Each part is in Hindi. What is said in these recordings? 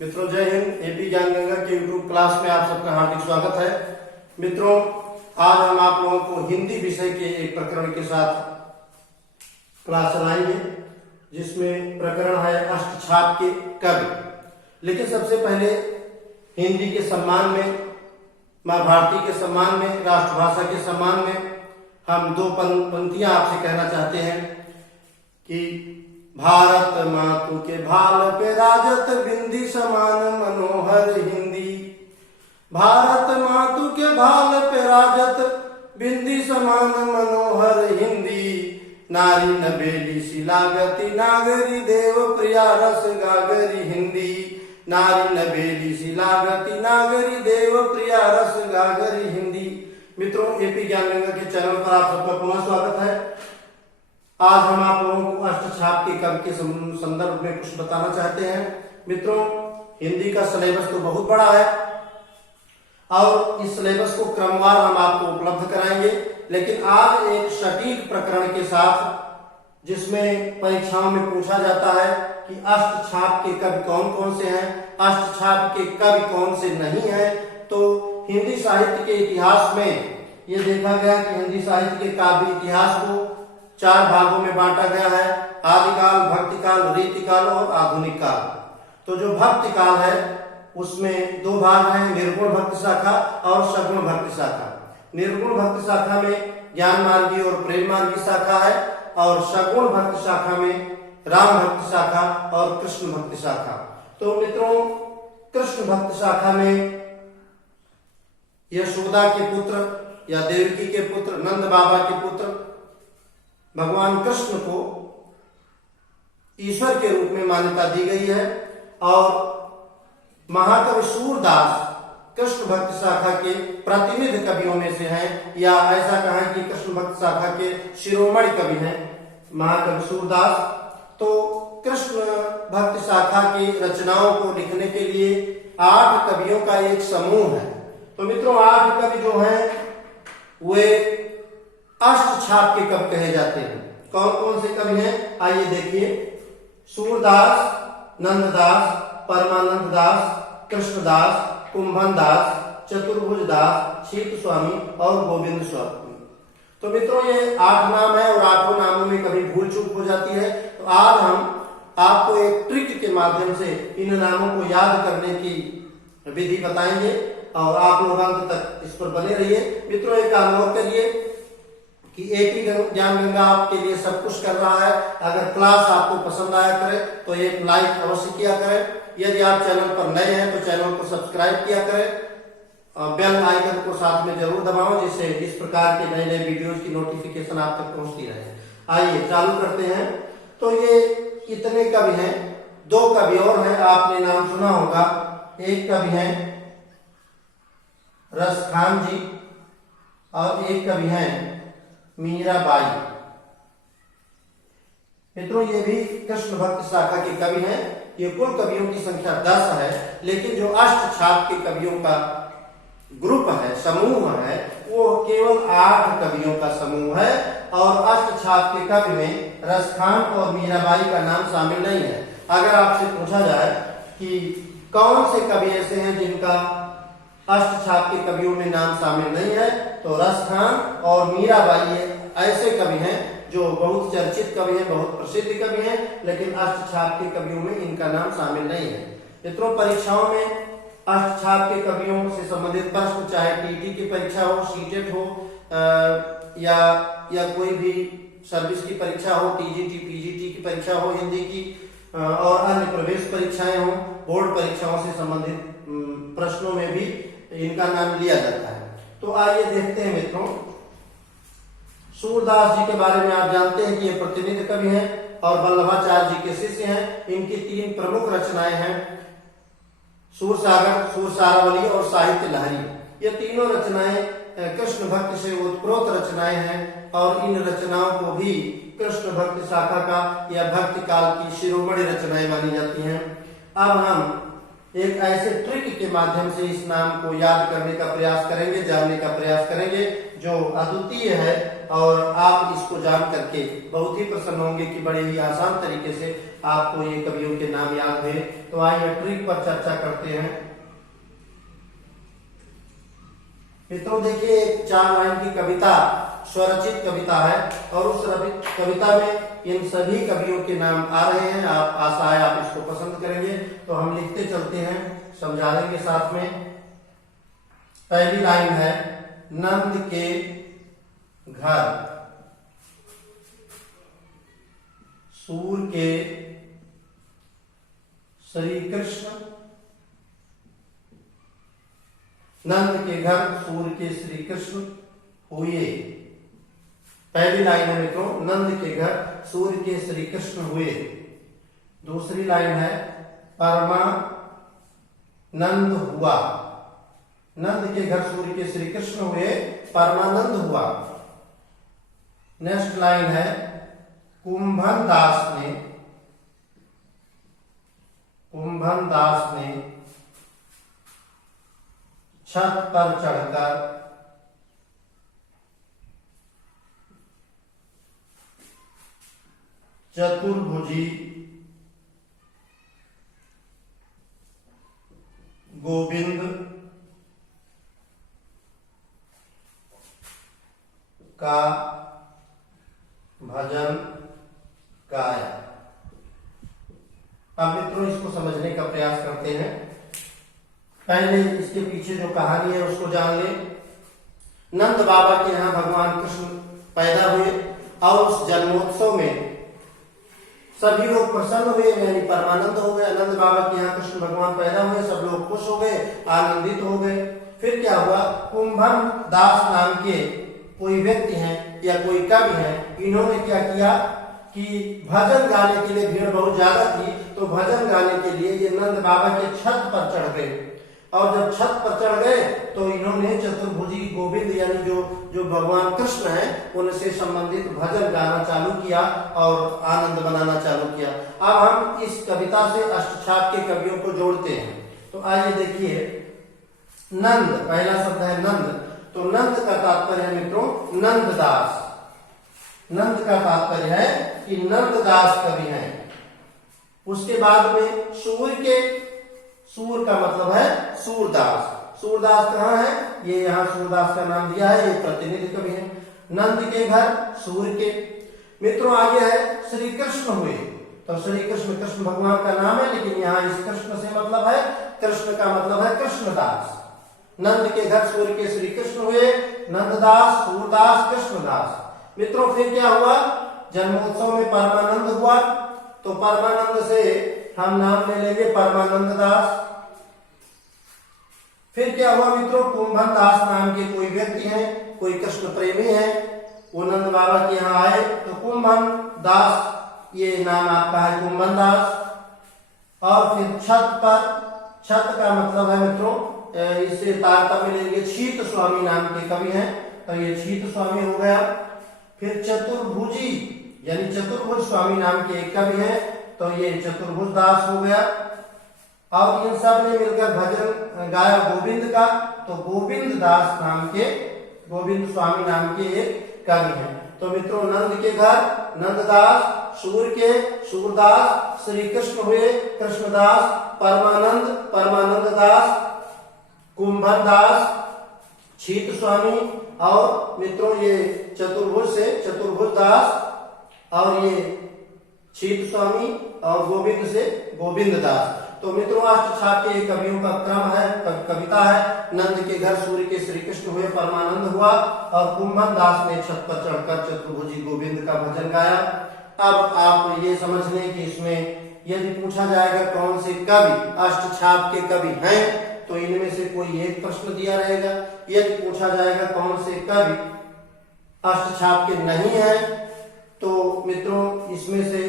मित्रों जय हिंद। एपी ज्ञान गंगा के यूट्यूब क्लास में आप सबका हार्दिक स्वागत है। मित्रों आज हम आप लोगों को हिंदी विषय के एक प्रकरण के साथ क्लास चलाएंगे जिसमें प्रकरण है अष्टछाप के कवि। लेकिन सबसे पहले हिंदी के सम्मान में, माँ भारती के सम्मान में, राष्ट्रभाषा के सम्मान में हम दो पंक्तियां आपसे कहना चाहते हैं कि भारत मातु के भाल पे राजत बिंदी समान मनोहर हिंदी। भारत मातु के भाल पे राजत बिंदी समान मनोहर हिंदी। नारी नबेली सी लागती नागरी देव प्रिया रस गागरी हिंदी। नारी नबेली सी लागती नागरी देव प्रिया रस गागरी हिंदी। मित्रों एपी ज्ञान गंगा के चैनल पर आप सबका पुनः स्वागत है। आज हम आप लोगों को अष्टछाप के कवि के संदर्भ में कुछ बताना चाहते हैं। मित्रों हिंदी का सिलेबस तो बहुत बड़ा है और इस सिलेबस को क्रमवार हम आपको उपलब्ध कराएंगे, लेकिन आज एक सटीक प्रकरण के साथ जिसमें परीक्षाओं में पूछा जाता है कि अष्टछाप के कवि कौन कौन से हैं, अष्टछाप के कवि कौन से नहीं हैं। तो हिंदी साहित्य के इतिहास में ये देखा गया कि हिंदी साहित्य के काव्य इतिहास को चार भागों में बांटा गया है: आदिकाल, भक्तिकाल, रीतिकाल और आधुनिक काल। तो जो भक्तिकाल है उसमें दो भाग हैं, निर्गुण भक्ति शाखा और सगुण भक्ति शाखा। निर्गुण भक्ति शाखा में ज्ञान मार्गी और प्रेम मार्गी शाखा है और सगुण भक्ति शाखा में राम भक्ति शाखा और कृष्ण भक्ति शाखा। तो मित्रों कृष्ण भक्ति शाखा में यशोदा के पुत्र या देवकी के पुत्र नंद बाबा के पुत्र भगवान कृष्ण को ईश्वर के रूप में मान्यता दी गई है और महाकवि सूरदास कृष्ण भक्ति शाखा के प्रतिनिधि कवियों में से हैं, या ऐसा कहें कि कृष्ण भक्ति शाखा के शिरोमणि कवि हैं महाकवि सूरदास। तो कृष्ण भक्ति शाखा की रचनाओं को लिखने के लिए 8 कवियों का एक समूह है। तो मित्रों 8 कवि जो हैं वे अष्टछाप के कवि कहे जाते हैं। कौन कौन से कवि हैं आइए देखिए। सूरदास, नंददास, परमानंद दास, कृष्णदास, कुंभन दास, चतुर्भुज दास, शीत स्वामी और गोविंद स्वामी। तो मित्रों ये 8 नाम है और 8 नामों में कभी भूल चूक हो जाती है। तो आज हम आपको एक ट्रिक के माध्यम से इन नामों को याद करने की विधि बताएंगे और आप लोग अंत तक इस पर बने रहिए। मित्रों एक काम और करिए कि एपी ज्ञान गंगा आपके लिए सब कुछ कर रहा है। अगर क्लास आपको पसंद आया करे तो एक लाइक अवश्य किया करें। यदि आप चैनल पर नए हैं तो चैनल को सब्सक्राइब किया करें, बेल आइकन को साथ में जरूर दबाओ जिससे इस प्रकार के नए नए वीडियोज की नोटिफिकेशन आप तक पहुंचती रहे। आइए चालू करते हैं। तो ये इतने कवि हैं। 2 कवि और हैं, आपने नाम सुना होगा। एक कवि हैं रसखान जी और एक कवि हैं मीराबाई। मित्रों ये भी कृष्ण भक्ति शाखा के कवि हैं। ये कुल कवियों की संख्या 10 है, लेकिन जो अष्टछाप के कवियों का ग्रुप है, समूह है, वो केवल 8 कवियों का समूह है और अष्टछाप के कवि में रसखान और मीराबाई का नाम शामिल नहीं है। अगर आपसे पूछा जाए कि कौन से कवि ऐसे हैं जिनका अष्टछाप के कवियों में नाम शामिल नहीं है, तो रसखान और मीराबाई ऐसे कवि हैं जो बहुत चर्चित कवि हैं, बहुत प्रसिद्ध कवि हैं, लेकिन अष्टछाप के कवियों में इनका नाम शामिल नहीं है। मित्रों परीक्षाओं में अष्टछाप के कवियों से संबंधित प्रश्न चाहे टीटी की परीक्षा हो, सीटेट हो या कोई भी सर्विस की परीक्षा हो, टीजीटी पीजीटी की परीक्षा हो, हिंदी की और अन्य प्रवेश परीक्षाएं हो, बोर्ड परीक्षाओं से संबंधित प्रश्नों में भी इनका नाम लिया जाता है। तो आइए देखते हैं मित्रों। सूरदास जी के बारे में आप जानते हैं कि ये प्रतिनिधि कवि हैं और वल्लभाचार्य जी के शिष्य हैं। इनकी 3 प्रमुख रचनाएं हैं, सूरसागर, सूरसारावली और साहित्य लहरी। ये तीनों रचनाएं कृष्ण भक्ति से उत्प्रोत रचनाएं हैं और इन रचनाओं को भी कृष्ण भक्ति शाखा का या भक्ति काल की शिरोमणि रचनाएं मानी जाती हैं। अब हम एक ऐसे ट्रिक के माध्यम से इस नाम को याद करने का प्रयास करेंगे, जानने का प्रयास करेंगे जो अद्वितीय है, और आप इसको जान करके बहुत ही प्रसन्न होंगे कि बड़े ही आसान तरीके से आपको ये कवियों के नाम याद हुए। तो आइए ट्रिक पर चर्चा करते हैं। मित्रों देखिए, एक 4 लाइन की कविता, स्वरचित कविता है, और उस कविता में इन सभी कवियों के नाम आ रहे हैं। आप आशा है आप इसको पसंद करेंगे। तो हम लिखते चलते हैं, समझा देंगे साथ में। पहली लाइन है, नंद के घर सूर के श्री कृष्ण, नंद के घर सूर के श्री कृष्ण हुए। पहली लाइन है मित्रों, नंद के घर सूर्य के श्री कृष्ण हुए। दूसरी लाइन है, परमानंद हुआ। नंद के घर सूर्य के श्री कृष्ण हुए, परमानंद हुआ। नेक्स्ट लाइन है, कुंभन दास ने छत पर चढ़कर चतुर्भुजी गोविंद का भजन गाया। अब मित्रों इसको समझने का प्रयास करते हैं। पहले इसके पीछे जो कहानी है उसको जान ले। नंद बाबा के यहाँ भगवान कृष्ण पैदा हुए और उस जन्मोत्सव में सभी लोग प्रसन्न हुए, यानी परमानंद हो गए। नंद बाबा के यहाँ कृष्ण भगवान पैदा हुए, सब लोग खुश हो गए, आनंदित हो गए। फिर क्या हुआ, कुंभन दास नाम के कोई व्यक्ति हैं या कोई कवि हैं, इन्होंने क्या किया कि भजन गाने के लिए भीड़ बहुत ज्यादा थी, तो भजन गाने के लिए ये नंद बाबा के छत पर चढ़ गए। और जब छत पर चढ़ गए तो इन्होंने चतुर्भुजी गोविंद यानी जो भगवान कृष्ण हैं उनसे संबंधित भजन गाना चालू किया और आनंद बनाना चालू किया। अब हम इस कविता से अष्टछाप के कवियों को जोड़ते हैं। तो आइए देखिए, नंद, पहला शब्द है नंद। तो नंद का तात्पर्य है मित्रों नंददास। नंद का तात्पर्य है कि नंददास कवि हैं। उसके बाद में सूर का मतलब है सूरदास। सूरदास कहाँ है, ये यहाँ सूरदास का नाम दिया है, ये प्रतिनिधि कवि है। नंद के घर सूर्य के। मित्रों आगे है श्री कृष्ण हुए। तो श्री कृष्ण भगवान का नाम है, लेकिन यहाँ इस कृष्ण से मतलब है, कृष्ण का मतलब है कृष्णदास। नंद के घर सूर्य के श्री कृष्ण हुए, नंददास, सूरदास, कृष्णदास। मित्रों फिर क्या हुआ, जन्मोत्सव में परमानंद हुआ, तो परमानंद से हम नाम ले लेंगे परमानंद दास। फिर क्या हुआ मित्रों, कुंभन दास नाम के कोई व्यक्ति हैं, कोई कृष्ण प्रेमी हैं, वो नंद बाबा के यहाँ आए, तो कुंभन दास ये नाम आपका है, कुंभन दास। और फिर छत का मतलब है मित्रों, इससे तारतम्य लेंगे, छीत स्वामी नाम के कवि हैं, तो ये छीत स्वामी हो गया। फिर चतुर्भुजी यानी चतुर्भुज स्वामी नाम के एक कवि हैं, तो ये चतुर्भुज दास हो गया। और इन सब ने मिलकर भजन गाया गोविंद का, तो गोविंद दास नाम के, गोविंद स्वामी नाम के एक कवि हैं। तो मित्रों नंद के घर नंददास, सूर्य के सूरदास, श्री कृष्ण हुए कृष्णदास, परमानंद दास, कुंभन दास, छीत स्वामी, और मित्रों ये चतुर्भुज से चतुर्भुज दास, और ये छीत स्वामी, और गोविंद से गोविंद दास। तो मित्रों अष्टछाप के कवियों का क्रम है, कविता है। नंद के घर सूर्य के श्री कृष्ण हुए, परमानंद हुआ, और कुंभन दास ने छत पर चढ़कर चतुर्भुजी गोविंद का भजन गाया। अब आप ये समझ लें कि इसमें यदि पूछा जाएगा कौन से कवि अष्टछाप के कवि हैं, तो इनमें से कोई एक प्रश्न दिया रहेगा। यदि पूछा जाएगा कौन से कवि अष्टछाप के नहीं है, तो मित्रों इसमें से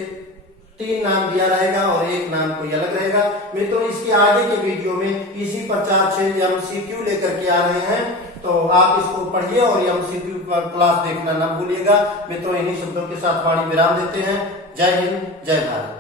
3 नाम दिया रहेगा और एक नाम कोई अलग रहेगा। मित्रों इसके आगे के वीडियो में इसी पर 4-6 MCQ लेकर के आ रहे हैं, तो आप इसको पढ़िए और MCQ क्लास देखना न भूलिएगा। मित्रों इन्हीं शब्दों के साथ वाणी विराम देते हैं। जय हिंद, जय भारत।